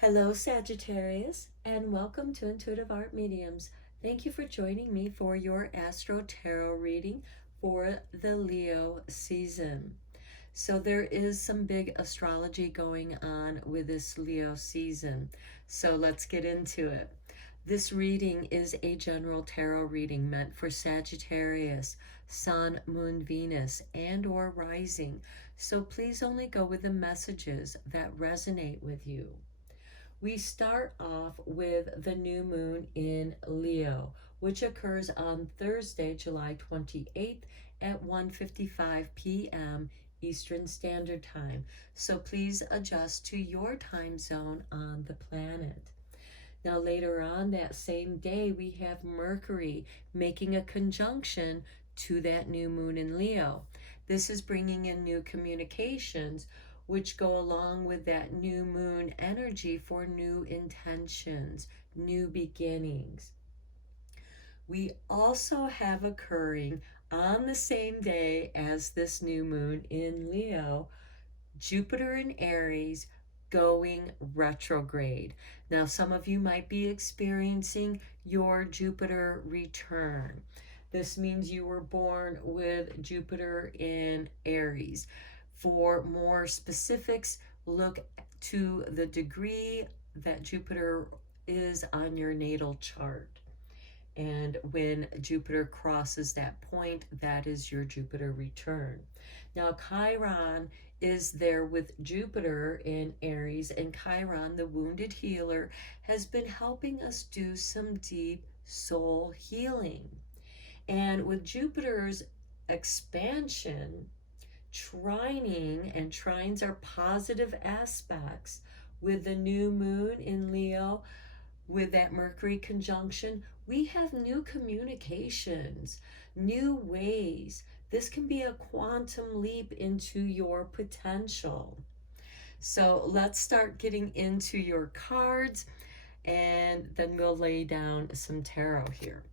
Hello, Sagittarius, and welcome to Intuitive Art Mediums. Thank you for joining me for your Astro-Tarot reading for the Leo season. So there is some big astrology going on with this Leo season. So let's get into it. This reading is a general tarot reading meant for Sagittarius, Sun, Moon, Venus, and or rising. So please only go with the messages that resonate with you. We start off with the new moon in Leo, which occurs on Thursday, July 28th at 1:55 p.m. Eastern Standard Time. So please adjust to your time zone on the planet. Now, later on that same day, we have Mercury making a conjunction to that new moon in Leo. This is bringing in new communications, which go along with that new moon energy for new intentions, new beginnings. We also have occurring on the same day as this new moon in Leo, Jupiter in Aries going retrograde. Now, some of you might be experiencing your Jupiter return. This means you were born with Jupiter in Aries. For more specifics, look to the degree that Jupiter is on your natal chart. And when Jupiter crosses that point, that is your Jupiter return. Now, Chiron is there with Jupiter in Aries, and Chiron, the wounded healer, has been helping us do some deep soul healing. And with Jupiter's expansion, trining, and trines are positive aspects with the new moon in Leo, with that Mercury conjunction, we have new communications, new ways. This can be a quantum leap into your potential. So let's start getting into your cards, and then we'll lay down some tarot here.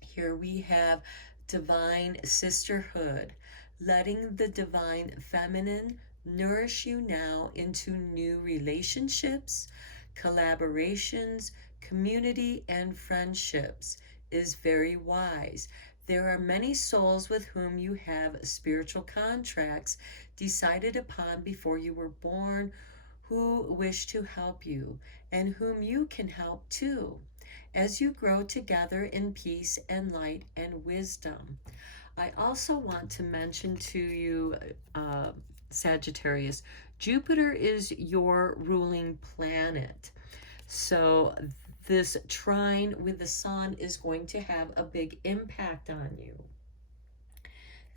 Here we have Divine Sisterhood, letting the divine feminine nourish you now into new relationships, collaborations, community, and friendships is very wise. There are many souls with whom you have spiritual contracts decided upon before you were born who wish to help you and whom you can help too as you grow together in peace and light and wisdom. I also want to mention to you, Sagittarius, Jupiter is your ruling planet. So this trine with the sun is going to have a big impact on you.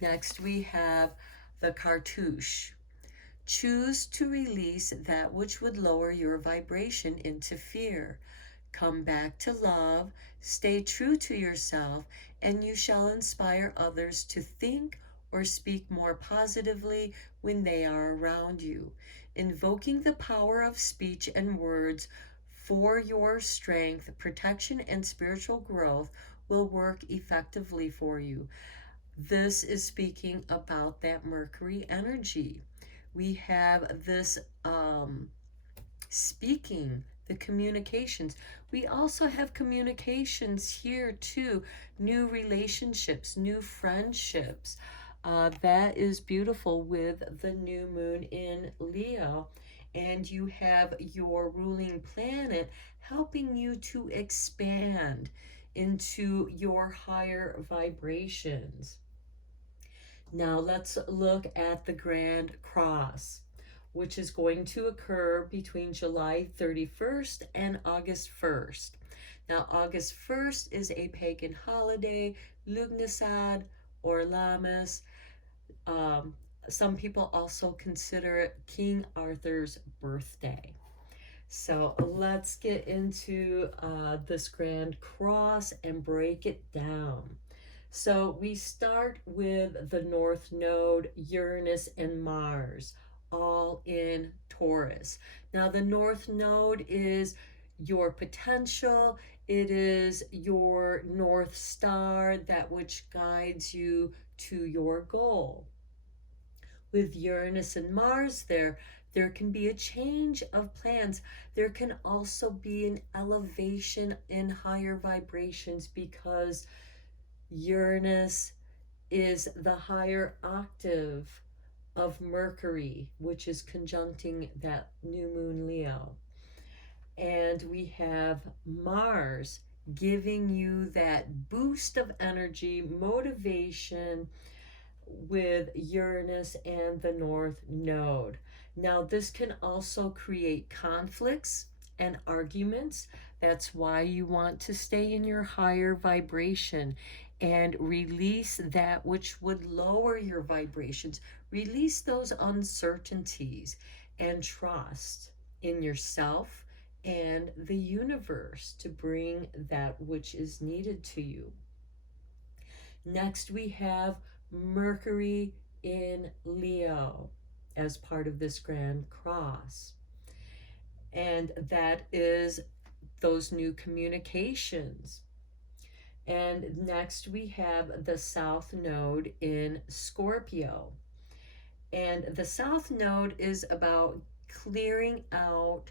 Next, we have the cartouche. Choose to release that which would lower your vibration into fear. Come back to love, stay true to yourself, and you shall inspire others to think or speak more positively when they are around you. Invoking the power of speech and words for your strength, protection, and spiritual growth will work effectively for you. This is speaking about that Mercury energy. We have this speaking, the communications. We also have communications here too, new relationships, new friendships. That is beautiful with the new moon in Leo. And you have your ruling planet helping you to expand into your higher vibrations. Now let's look at the Grand Cross, which is going to occur between July 31st and August 1st. Now, August 1st is a pagan holiday, Lughnasadh or Lammas. Some people also consider it King Arthur's birthday. So let's get into this Grand Cross and break it down. So we start with the North Node, Uranus and Mars, all in Taurus. Now the North Node is your potential. It is your North Star, that which guides you to your goal. With Uranus and Mars there, There can be a change of plans. There can also be an elevation in higher vibrations because Uranus is the higher octave of Mercury, which is conjuncting that new moon Leo. And we have Mars giving you that boost of energy, motivation with Uranus and the North Node. Now, this can also create conflicts and arguments. That's why you want to stay in your higher vibration and release that which would lower your vibrations. Release those uncertainties and trust in yourself and the universe to bring that which is needed to you. Next, we have Mercury in Leo as part of this Grand Cross. And that is those new communications. And next, we have the South Node in Scorpio. And the South Node is about clearing out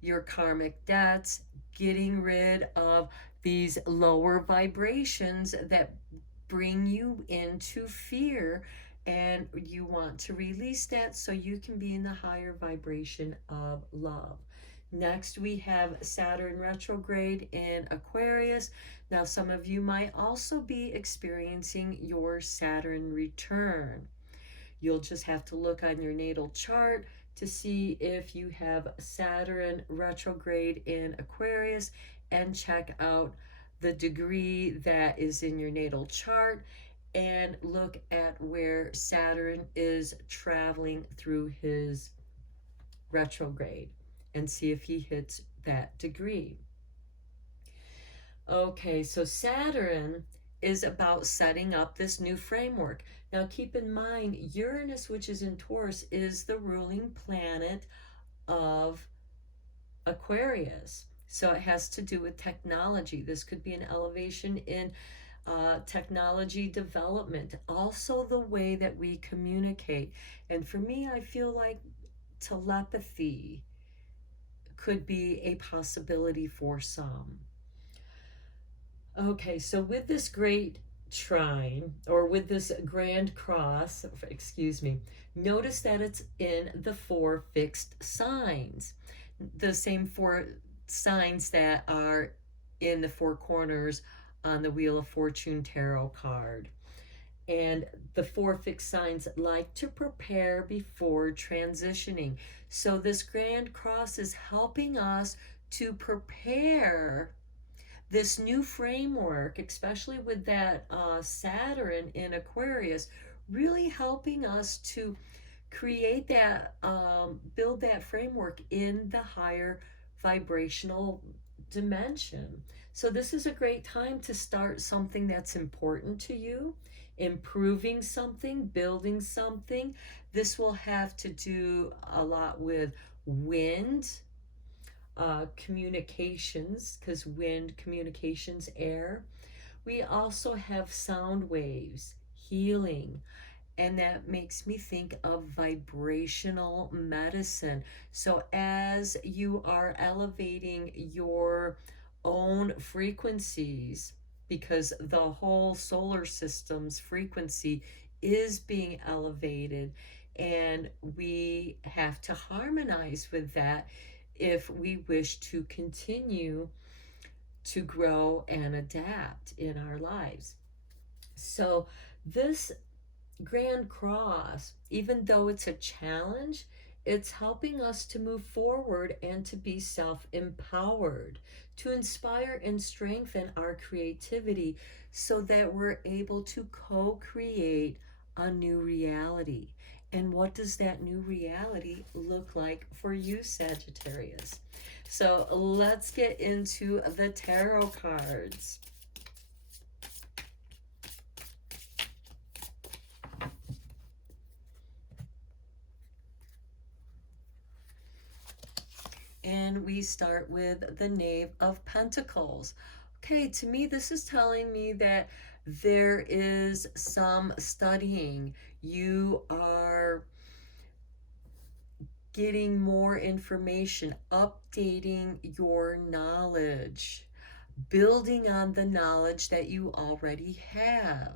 your karmic debts, getting rid of these lower vibrations that bring you into fear, and you want to release that so you can be in the higher vibration of love. Next, we have Saturn retrograde in Aquarius. Now, some of you might also be experiencing your Saturn return. You'll just have to look on your natal chart to see if you have Saturn retrograde in Aquarius and check out the degree that is in your natal chart and look at where Saturn is traveling through his retrograde and see if he hits that degree. Okay, so Saturn is about setting up this new framework. Now keep in mind, Uranus, which is in Taurus, is the ruling planet of Aquarius. So it has to do with technology. This could be an elevation in technology development. Also the way that we communicate. And for me, I feel like telepathy could be a possibility for some. Okay, so with this great trine, or with this grand cross, excuse me, notice that it's in the 4 fixed signs. The same 4 signs that are in the 4 corners on the Wheel of Fortune tarot card. And the 4 fixed signs like to prepare before transitioning. So this grand cross is helping us to prepare this new framework, especially with that Saturn in Aquarius, really helping us to create that, build that framework in the higher vibrational dimension. So this is a great time to start something that's important to you, improving something, building something. This will have to do a lot with wind, communications, because wind, communications, air. We also have sound waves, healing, and that makes me think of vibrational medicine. So as you are elevating your own frequencies, because the whole solar system's frequency is being elevated, and we have to harmonize with that if we wish to continue to grow and adapt in our lives. So this Grand Cross, even though it's a challenge, it's helping us to move forward and to be self-empowered, to inspire and strengthen our creativity so that we're able to co-create a new reality. And what does that new reality look like for you, Sagittarius? So let's get into the tarot cards. And we start with the Knave of Pentacles. Okay, to me, this is telling me that there is some studying. You are getting more information, updating your knowledge, building on the knowledge that you already have.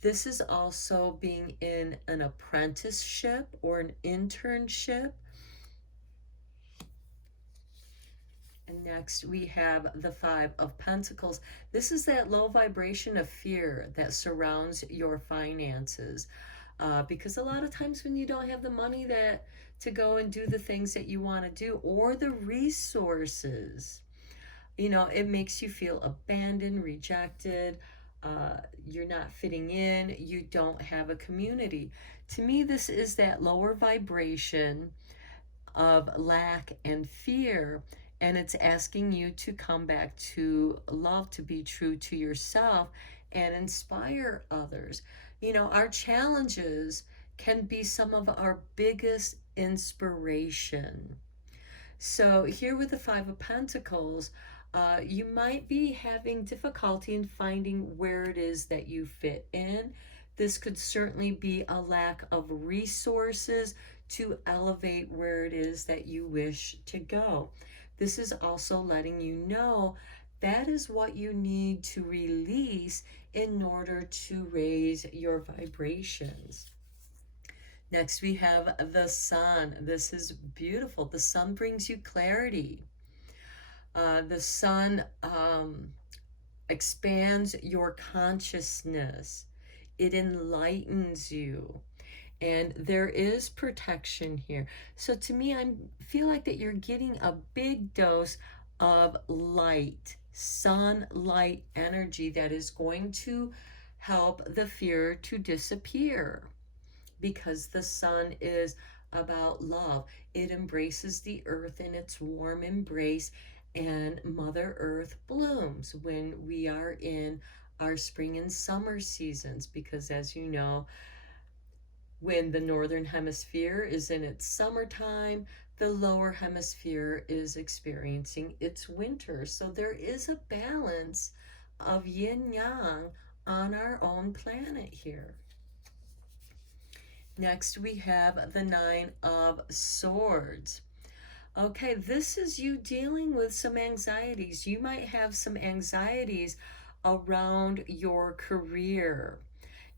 This is also being in an apprenticeship or an internship. And next we have the Five of Pentacles. This is that low vibration of fear that surrounds your finances. Because a lot of times when you don't have the money to go and do the things that you want to do, or the resources, it makes you feel abandoned, rejected. You're not fitting in. You don't have a community. To me, this is that lower vibration of lack and fear, and it's asking you to come back to love, to be true to yourself and inspire others. Our challenges can be some of our biggest inspiration. So here with the Five of Pentacles, you might be having difficulty in finding where it is that you fit in. This could certainly be a lack of resources to elevate where it is that you wish to go. This is also letting you know that is what you need to release in order to raise your vibrations. Next, we have the sun. This is beautiful. The sun brings you clarity. The sun expands your consciousness. It enlightens you. And there is protection here. So to me, I feel like that you're getting a big dose of light, sunlight energy that is going to help the fear to disappear, because the sun is about love. It embraces the earth in its warm embrace, and Mother Earth blooms when we are in our spring and summer seasons, because as you know, when the northern hemisphere is in its summertime, the lower hemisphere is experiencing its winter. So there is a balance of yin yang on our own planet here. Next, we have the Nine of Swords. Okay, this is you dealing with some anxieties. You might have some anxieties around your career,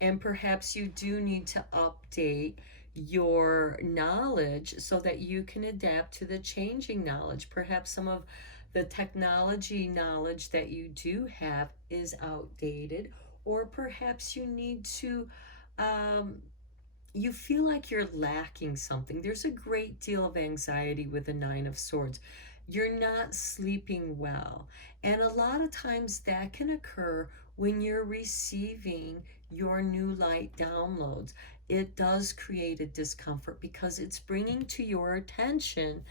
and perhaps you do need to update your knowledge so that you can adapt to the changing knowledge. Perhaps some of the technology knowledge that you do have is outdated, or perhaps you need to you feel like you're lacking something. There's a great deal of anxiety with the Nine of Swords. You're not sleeping well. And a lot of times that can occur when you're receiving your new light downloads. It does create a discomfort because it's bringing to your attention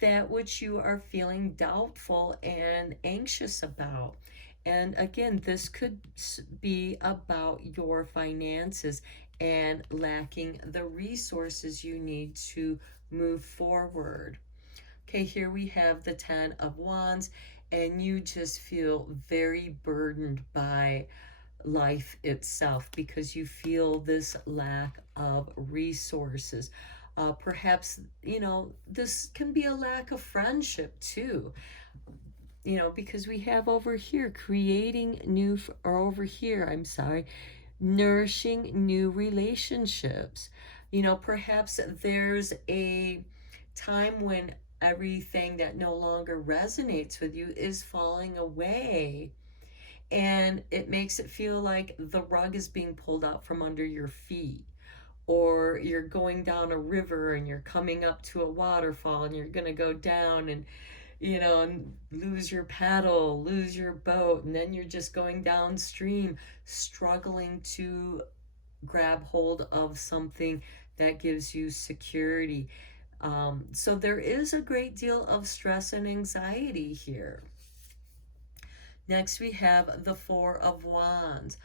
that which you are feeling doubtful and anxious about. And again, this could be about your finances and lacking the resources you need to move forward. Okay, here we have the Ten of Wands, and you just feel very burdened by life itself because you feel this lack of resources. Perhaps, this can be a lack of friendship too. Because we have over here creating new, or over here, I'm sorry, nourishing new relationships. Perhaps there's a time when everything that no longer resonates with you is falling away, and it makes it feel like the rug is being pulled out from under your feet, or you're going down a river and you're coming up to a waterfall and you're going to go down and lose your paddle, lose your boat, and then you're just going downstream, struggling to grab hold of something that gives you security. So there is a great deal of stress and anxiety here. Next, we have the Four of Wands.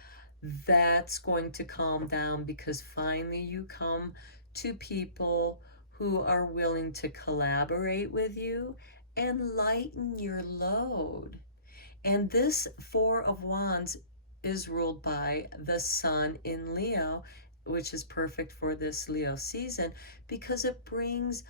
That's going to calm down because finally you come to people who are willing to collaborate with you and lighten your load. And this Four of Wands is ruled by the Sun in Leo, which is perfect for this Leo season because it brings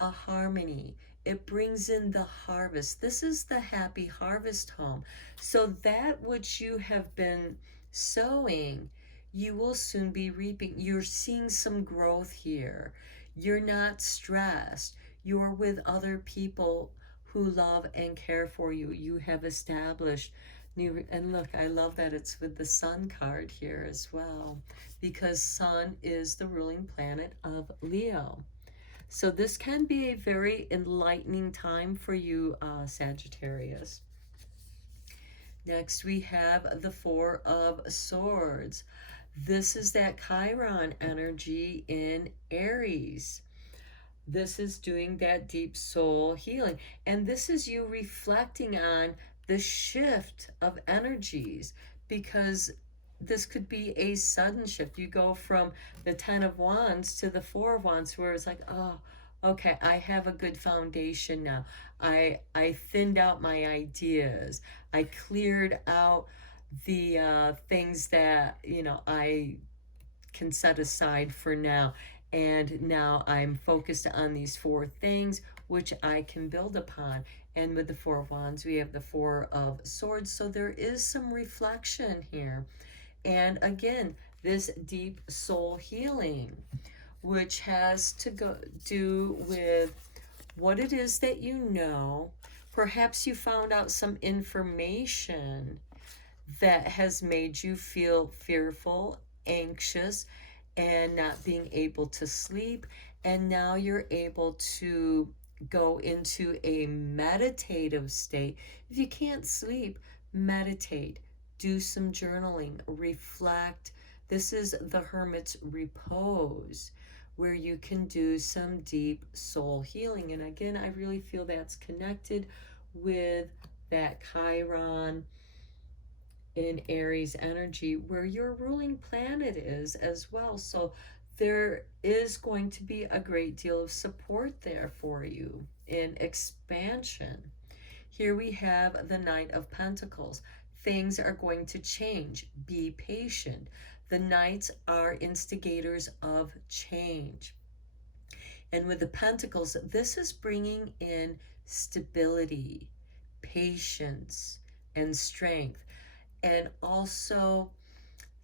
a harmony. It brings in the harvest. This is the happy harvest home. So that which you have been sowing, you will soon be reaping. You're seeing some growth here. You're not stressed. You're with other people who love and care for you. You have established new, and look, I love that it's with the sun card here as well, because sun is the ruling planet of Leo. So this can be a very enlightening time for you, Sagittarius. Next, we have the Four of Swords. This is that Chiron energy in Aries. This is doing that deep soul healing. And this is you reflecting on the shift of energies, because this could be a sudden shift. You go from the Ten of Wands to the Four of Wands, where it's like, oh, okay, I have a good foundation now. I thinned out my ideas. I cleared out the things that, I can set aside for now. And now I'm focused on these four things which I can build upon. And with the Four of Wands, we have the Four of Swords. So there is some reflection here. And again, this deep soul healing, which has to do with what it is that you know. Perhaps you found out some information that has made you feel fearful, anxious, and not being able to sleep. And now you're able to go into a meditative state. If you can't sleep, meditate, do some journaling, reflect. This is the hermit's repose, where you can do some deep soul healing. And again, I really feel that's connected with that Chiron in Aries energy, where your ruling planet is as well. So there is going to be a great deal of support there for you in expansion. Here we have the Knight of Pentacles. Things are going to change. Be patient. The Knights are instigators of change. And with the Pentacles, this is bringing in stability, patience, and strength, and also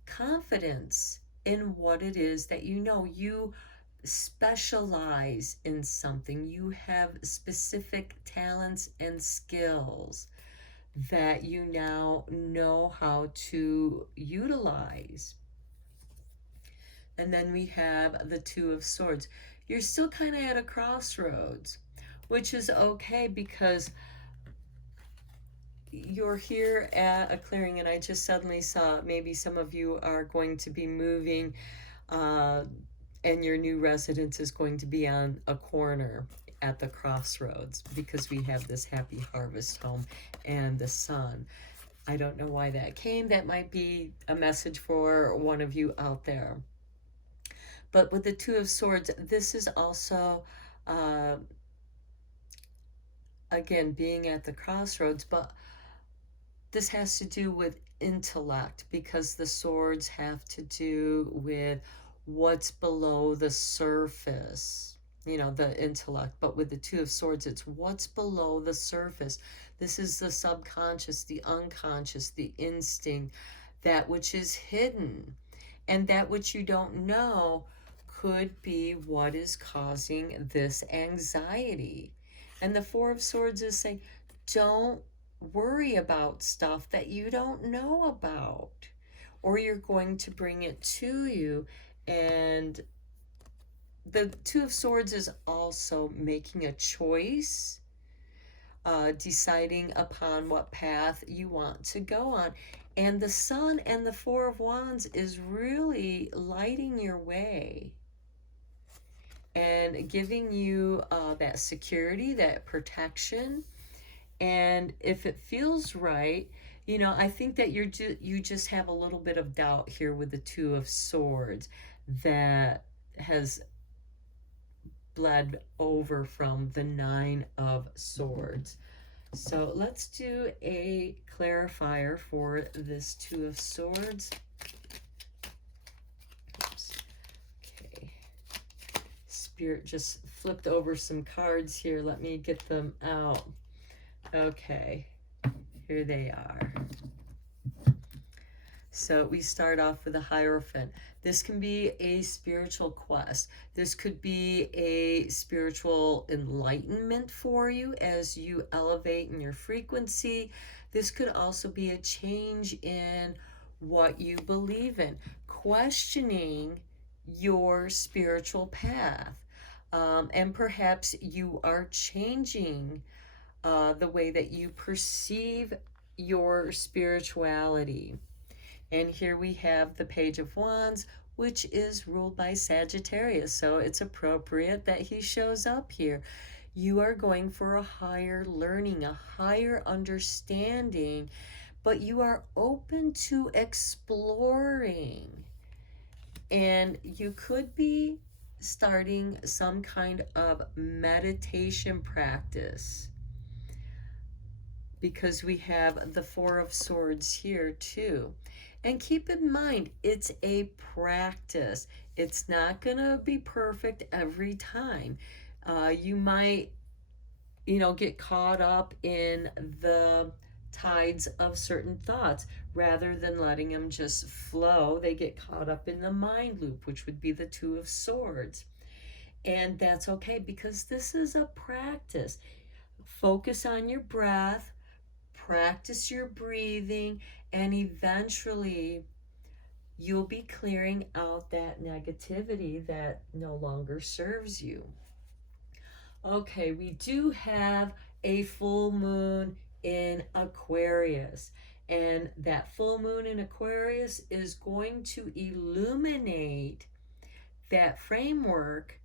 confidence in what it is that you know. You specialize in something. You have specific talents and skills that you now know how to utilize. And then we have the Two of Swords. You're still kind of at a crossroads, which is okay, because you're here at a clearing, and I just suddenly saw maybe some of you are going to be moving, and your new residence is going to be on a corner at the crossroads, because we have this happy harvest home and the sun. I don't know why that came. That might be a message for one of you out there. But with the Two of Swords, this is also, again, being at the crossroads, but this has to do with intellect, because the swords have to do with what's below the surface, the intellect. But with the Two of Swords, it's what's below the surface. This is the subconscious, the unconscious, the instinct, that which is hidden. And that which you don't know could be what is causing this anxiety. And the Four of Swords is saying, don't worry about stuff that you don't know about, or you're going to bring it to you. And the Two of Swords is also making a choice, deciding upon what path you want to go on. And the Sun and the Four of Wands is really lighting your way and giving you that security, that protection. And if it feels right, I think that you just have a little bit of doubt here with the Two of Swords that has bled over from the Nine of Swords. So let's do a clarifier for this Two of Swords. Oops. Okay. Spirit, just flipped over some cards here. Let me get them out. Okay, here they are. So we start off with a Hierophant. This can be a spiritual quest. This could be a spiritual enlightenment for you as you elevate in your frequency. This could also be a change in what you believe in, questioning your spiritual path. And perhaps you are changing the way that you perceive your spirituality. And here we have the Page of Wands, which is ruled by Sagittarius. So it's appropriate that he shows up here. You are going for a higher learning, a higher understanding, but you are open to exploring. And you could be starting some kind of meditation practice, because we have the Four of Swords here too. And keep in mind, it's a practice. It's not going to be perfect every time. You might, get caught up in the tides of certain thoughts. Rather than letting them just flow, they get caught up in the mind loop, which would be the Two of Swords. And that's okay, because this is a practice. Focus on your breath, practice your breathing, and eventually you'll be clearing out that negativity that no longer serves you. Okay, we do have a full moon in Aquarius, and that full moon in Aquarius is going to illuminate that framework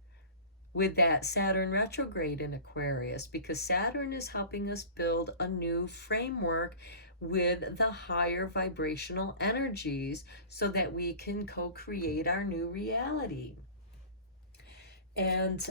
with that Saturn retrograde in Aquarius, because Saturn is helping us build a new framework with the higher vibrational energies so that we can co-create our new reality. And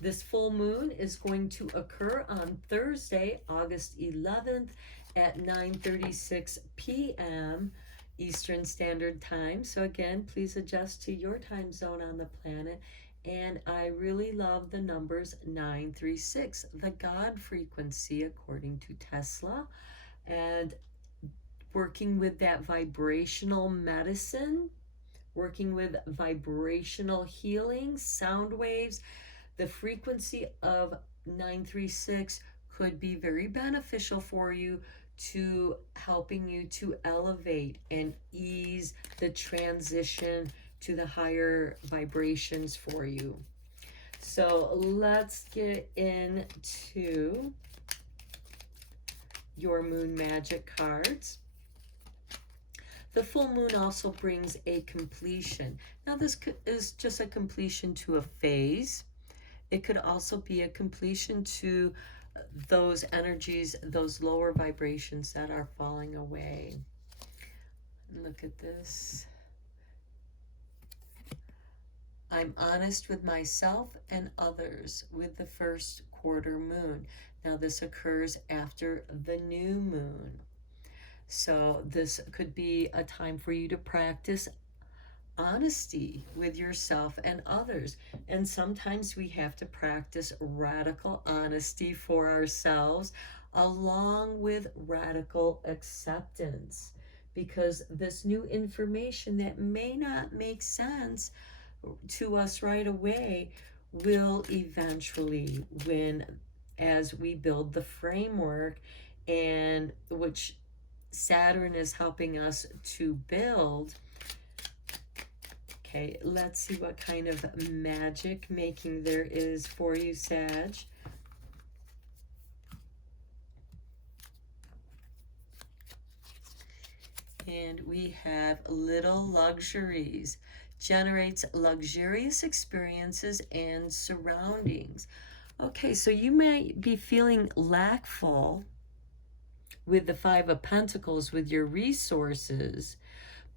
this full moon is going to occur on Thursday, August 11th at 9:36 p.m. Eastern Standard Time. So again, please adjust to your time zone on the planet. And I really love the numbers 936, the God frequency according to Tesla. And working with that vibrational medicine, working with vibrational healing, sound waves, the frequency of 936 could be very beneficial for you, to helping you to elevate and ease the transition to the higher vibrations for you. So let's get into your moon magic cards. The full moon also brings a completion. Now this is just a completion to a phase. It could also be a completion to those energies, those lower vibrations that are falling away. Look at this. I'm honest with myself and others with the first quarter moon. Now this occurs after the new moon. So this could be a time for you to practice honesty with yourself and others. And sometimes we have to practice radical honesty for ourselves, along with radical acceptance, because this new information that may not make sense to us right away will eventually, when as we build the framework, and which Saturn is helping us to build. Okay, let's see what kind of magic making there is for you, Sag. And we have little luxuries. Generates luxurious experiences and surroundings. Okay, so you might be feeling lackful with the Five of Pentacles with your resources,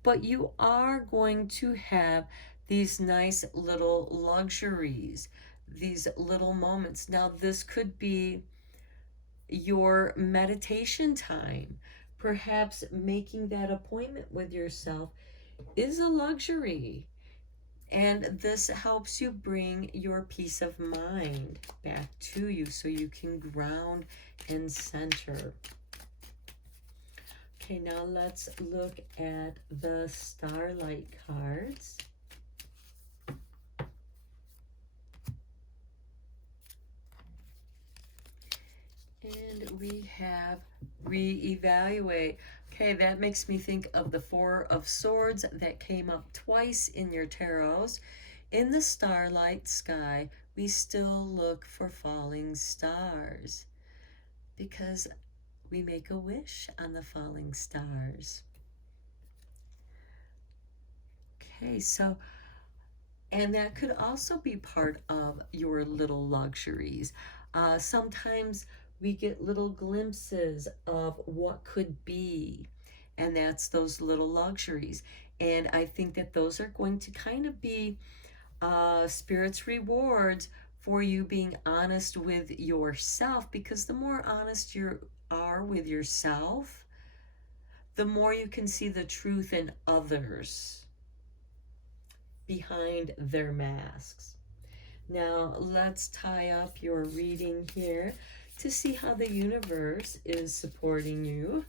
but you are going to have these nice little luxuries, these little moments. Now, this could be your meditation time. Perhaps making that appointment with yourself is a luxury. And this helps you bring your peace of mind back to you so you can ground and center. Okay, now let's look at the Starlight cards. And we have reevaluate. Okay, that makes me think of the Four of Swords that came up twice in your tarots. In the starlight sky, we still look for falling stars because we make a wish on the falling stars. Okay, so, and that could also be part of your little luxuries. Sometimes we get little glimpses of what could be, and that's those little luxuries. And I think that those are going to kind of be Spirit's rewards for you being honest with yourself, because the more honest you are with yourself, the more you can see the truth in others behind their masks. Now, let's tie up your reading here to see how the universe is supporting you,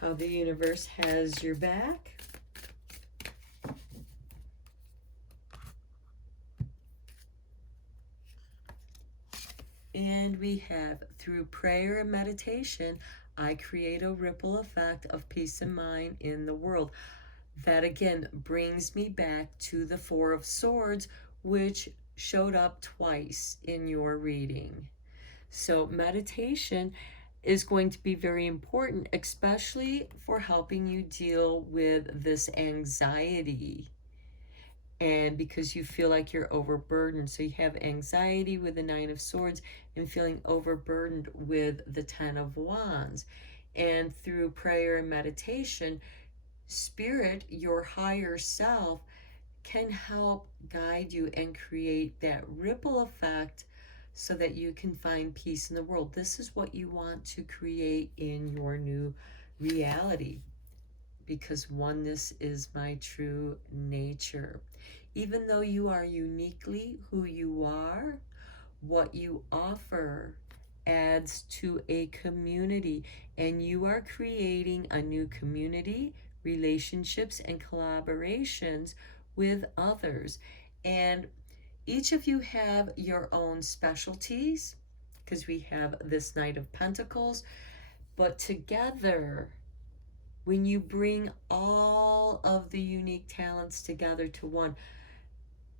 how the universe has your back. And we have, through prayer and meditation, I create a ripple effect of peace and mind in the world. That again brings me back to the Four of Swords, which showed up twice in your reading. So meditation is going to be very important, especially for helping you deal with this anxiety, and because you feel like you're overburdened. So you have anxiety with the Nine of Swords and feeling overburdened with the Ten of Wands. And through prayer and meditation, Spirit, your higher self, can help guide you and create that ripple effect so that you can find peace in the world. This is what you want to create in your new reality, because oneness is my true nature. Even though you are uniquely who you are, what you offer adds to a community, and you are creating a new community, relationships, and collaborations with others. And each of you have your own specialties, because we have this Knight of Pentacles, but together, when you bring all of the unique talents together to one,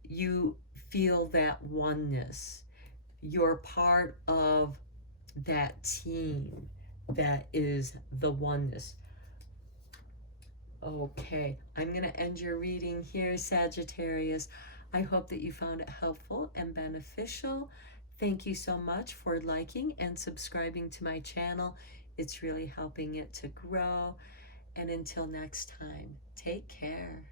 you feel that oneness. You're part of that team that is the oneness. Okay, I'm going to end your reading here, Sagittarius. I hope that you found it helpful and beneficial. Thank you so much for liking and subscribing to my channel. It's really helping it to grow. And until next time, take care.